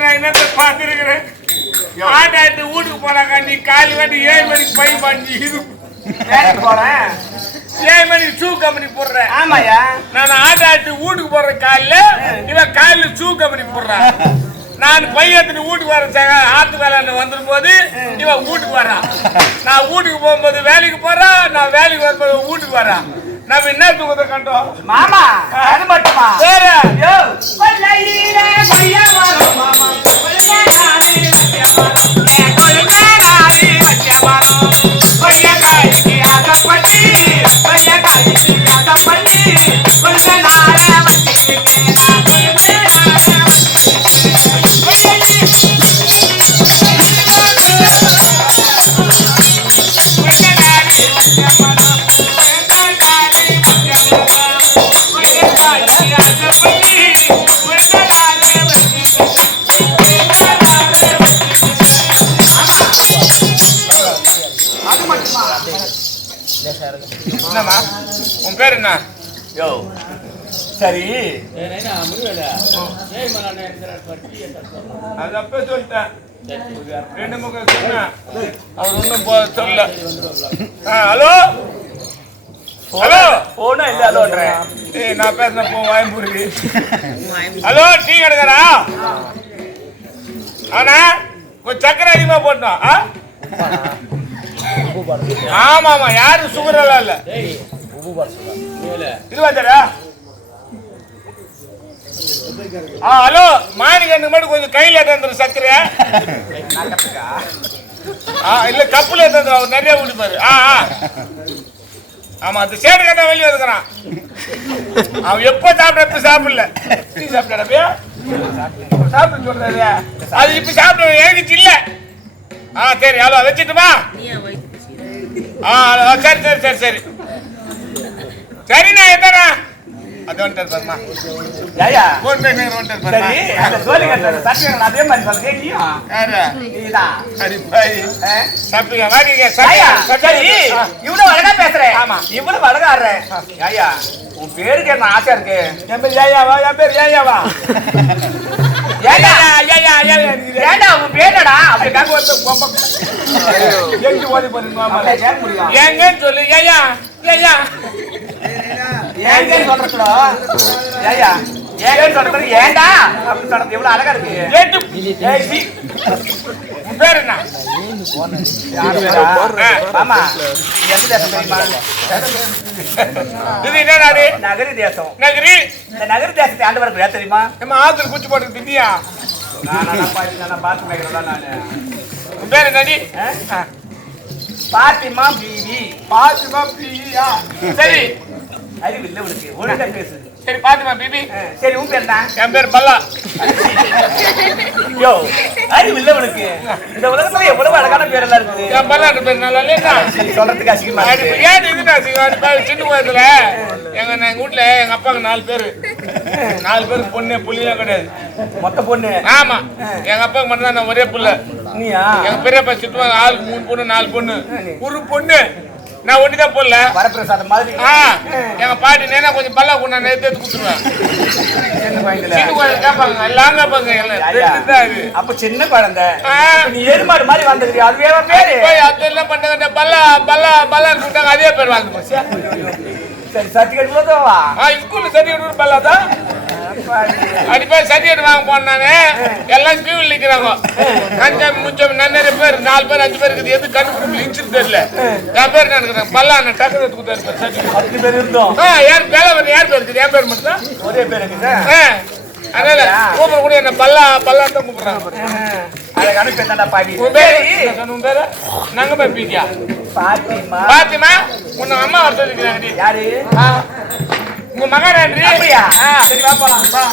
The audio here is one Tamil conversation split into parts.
நான் என்னத்தை பார்த்துருக்கிறேன்? ஆட்டாட்டு வீட்டுக்கு போனாக்கா நீ காலி வாட்டி ஏழு மணிக்கு பை பண்ணி இது போறேன்? ஏழு மணிக்கு ஷூ கம்பெனி போடுறேன். ஆமாயா நான் ஆட்டாட்டு வீட்டுக்கு போற காலைல இவன் காலையில ஷூ கம்பெனி போடுறான். நான் பையத்துக்கு வீட்டுக்கு வர சக ஆத்து வேலை வந்துடும் போது இவன் வீட்டுக்கு வரான். நான் வீட்டுக்கு போகும்போது வேலைக்கு போறான் நான் வேலைக்கு வரும்போது வீட்டுக்கு வரான். நம்ம என்ன தூக்கத்தை கண்டோம் மாமா அது மட்டுமா? வேற. கொல்லையிலே கொய்யா மாமா. பேர் என்ன? யோ. சரி. அது அப்ப சொல்லிட்டேன். ரெண்டு முகம் சொன்னேன் அவர் ஒன்றும் போ சொல்ல ஆ, ஹலோ? ஹலோ? போனா இல்ல ஏய் நான் பேசின போ வாய்ம்புருக்கு ஹலோ டீ கடைக்காரா? ஆனா கொஞ்சம் சக்கரை அதிகமா போட்டோம் ஆ? ஆமா ஆமா யாரும் சுகர் எல்லாம் இல்ல. இது வாச்சாரா ஆ ஹலோ மாணிக்கண்ணு மட்டும் கொஞ்சம் கையில எடுத்து சக்கரை ஆ இல்ல கப்புல எடுத்து அவர் நிறைய குடிப்பாரு ஆ ஆ. ஆமா அந்த சேடு கட்டா வெளியே இருக்கிறான் அவன் எப்ப சாப்பிட எப்ப சாப்பிடல. நீ சாப்பிட்டா சாப்பிட்டு சொல்றாரு. அது இப்ப சாப்பிட எனக்கு இல்ல. ஆ சரி ஹலோ வச்சுட்டுமா? ஆ ஹலோ, சரி சரி சரி. சரி சரிண்ணா என்னண்ணா அது வந்துட்டார் பாருமா. ஏயா போன் வந்துட்டார் சரி அந்த பாருமா கட்டுற அதே மாதிரி சொல்றேன் யாரு? பாய். வாடிங்க ஐயா, சரி இவ்வளவு அழகா பேசுறேன் ஆமா. இவ்வளவு அழகா ஆடுறேன் ஐயா உன் பேருக்கு என்ன ஆசை இருக்கு? என் பேர் ஏயாவா என் பேர் ஏயாவா ஏண்டா ஏயா ஏயா ஏயா ஏண்டா உன் பேரடா அப்படி எங்க வந்து கோபம் எங்க ஓடி போறீங்க சொல்லு ஏங்கன்னு சொல்றதுல ஏயா ஏங்கன்னு சொல்றது ஏண்டா அப்படின்னு சொல்றது எவ்வளவு அழகா இருக்கு. ஏட்டு உன் பேர் என்ன? ஆமா எந்த தேசம் தெரியுமா? இது என்ன நாடு? நகரி தேசம். நகரி. இந்த நகரி தேசத்தை ஆண்டவருக்கு ஏன் தெரியுமா? நம்ம ஆத்துல குச்சி போட்டு திண்டியா நான் பாத்து நல்லா பார்த்து மேய்க்கிறதா நானு. உன் பேர் என்னடி? ஆ? பாத்திமா பீவி. பாத்திமா பிரியா சரி. அறிவு இல்லை உனக்கு ஒழுங்கா பேசு. சரி பாத்திமா பிபி. சரி உன் பேர் என் பேர் பல்லா. யோ அறிவு இல்லை உனக்கு. இந்த உலகத்துல எவ்வளவு அழகான பேரெல்லாம் இருக்குது. என் பல்லாட்டு பேர் நல்லா இல்லையா? சொல்றதுக்கு அசிங்கமா அது இருக்கு ஏன் இதுடா சிவா சின்ன கோயத்துல எங்க எங்க வீட்டுல எங்க அப்பாவுக்கு நாலு பேரு. நாலு பேருக்கு பொண்ணு புள்ளிலாம் கிடையாது. மொத்த பொண்ணு? ஆமா. எங்க அப்பாவுக்கு மட்டும் தான் நான் ஒரே புள்ள. நீயா? எங்க பெரியப்பா சிட்டுவாங்க ஆளுக்கு மூணு பொண்ணு நாலு பொண்ணு. ஒரு பொண்ணு. நான் ஒண்ணுதான் போடல. வரப்பிரசாதம் மாதிரி. எங்க பாட்டி நேனா கொஞ்சம் பல்லா கொண்டா நேத்து எடுத்து கொடுத்துருவேன் கேட்பாங்க எல்லாம் கேட்பாங்க எல்லாம் அப்ப சின்ன குழந்தை. நீ எருமாடு மாதிரி வந்துக்கிறியா அதுவே பேரு. போய் அது என்ன பண்ணாங்க பல்லா பல்லா பல்லா கூட்டாங்க அதே பேர் போச்சு. சரி சர்டிபிகேட் கொடுத்தவா? ஆ ஸ்கூல்ல சர்டிஃபிகேட் பல்லா தான். அடி போய் சர்டிஃபிகேட் வாங்க போனாங்க எல்லாம் கியூவில் நிக்கிறாங்க. அஞ்சாம் முஞ்சாம் நிறைய பேர் நாலு பேர் அஞ்சு பேர் இருக்குது. எது கண்டுபிடிக்கல இன்ச்சு தெரியல. என் பேர் நினைக்கிறேன் பல்லா நான் டக்கு எடுத்து கொடுத்தாரு பேர் சர்டிஃபிகேட் பேர் இருந்தோம். ஆ யார் பேர வந்து யார் பேர் இருக்குது? என் பேர் மட்டும் ஒரே பேர் இருக்குது? ஆ அதனால கூப்பிட கூட என்ன பல்லா பல்லா தான் கூப்பிடுறாங்க பேர்? பேரு பேரு? நாங்க போய் பீக்கியா பாத்திமா? பாத்திமா உன்னை அம்மா வர சொல்லிக்கிறாங்க யாரு? உங்க மகாராண்டி அப்படியா? ஆ சரி வா. போலாம்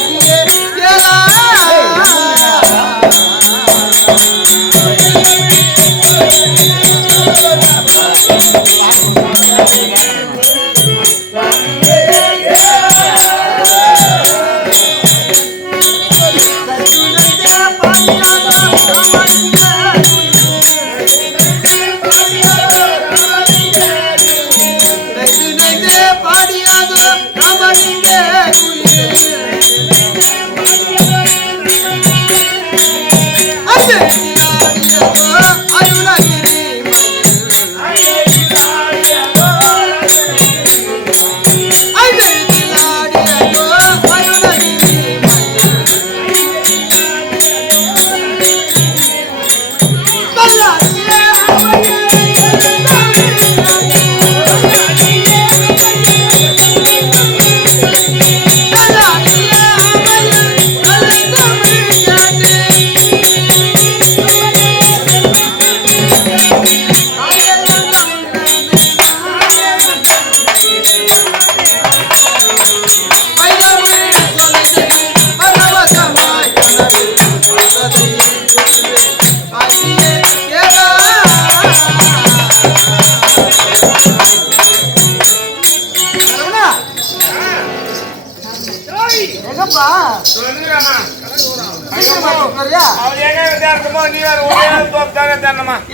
Yeah.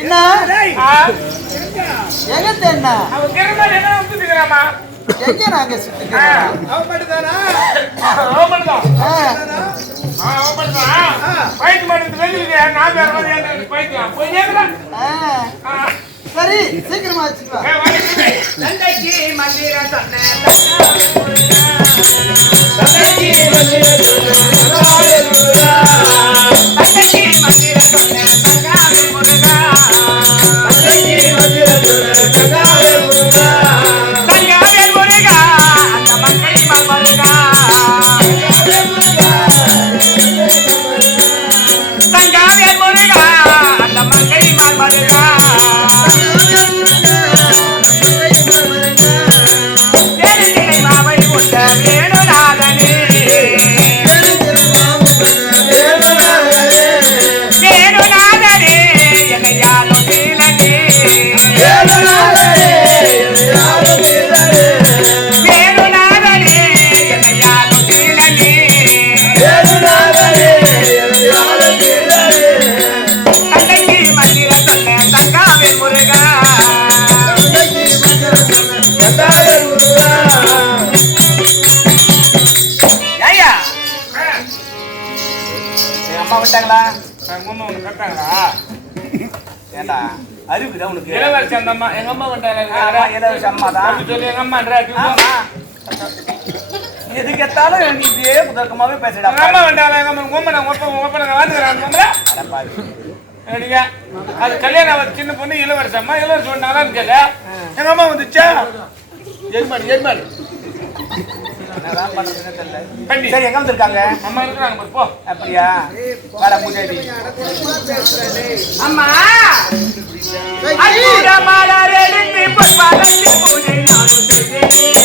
என்ன? ஆ, எங்க அவன் கிரமா என்ன? விட்டுக்கிறாமா எங்க நாங்க சுத்திக்கிறோம் அவன் மட்டும்தான் அவன் மட்டும்தான் பைக்கு மட்டும் வெளியில நான் வேற மாதிரி என்ன போய் கேட்கலாம் சரி சீக்கிரமா வச்சுக்கலாம் மந்திரம் சொன்ன அம்மா விட்டாங்களா முன்ன ஒண்ணு கட்டாங்களா ஏண்டா அறிவுக்குதா உனக்கு? இளவரசி அந்த அம்மா எங்க அம்மா வந்துட்டாங்க ஆமா, இளவரசி அம்மா தான். சொல்லி எங்க ஆமா. எதுக்கு எத்தாலும் நீ இப்படியே புதக்கமாவே பேசுடா. அம்மா வந்துட்டாங்க எங்க அம்மா அம்மா ஒப்ப நான் வந்துக்கிறேன் அடப்பாவி. அப்படிங்க அது கல்யாணம் ஆகுது சின்ன பொண்ணு இளவரசி அம்மா இளவரசி வந்தாங்களான்னு கேட்க எங்க அம்மா வந்துச்சா? சரி எங்க வந்திருக்காங்க அம்மா இருக்கிறாங்க போ அப்படியா வேற பூஜாரி அம்மா அற்புத மலர் எடுத்து பொற்பாதத்தில் பூஜை நானும் செய்தேனே.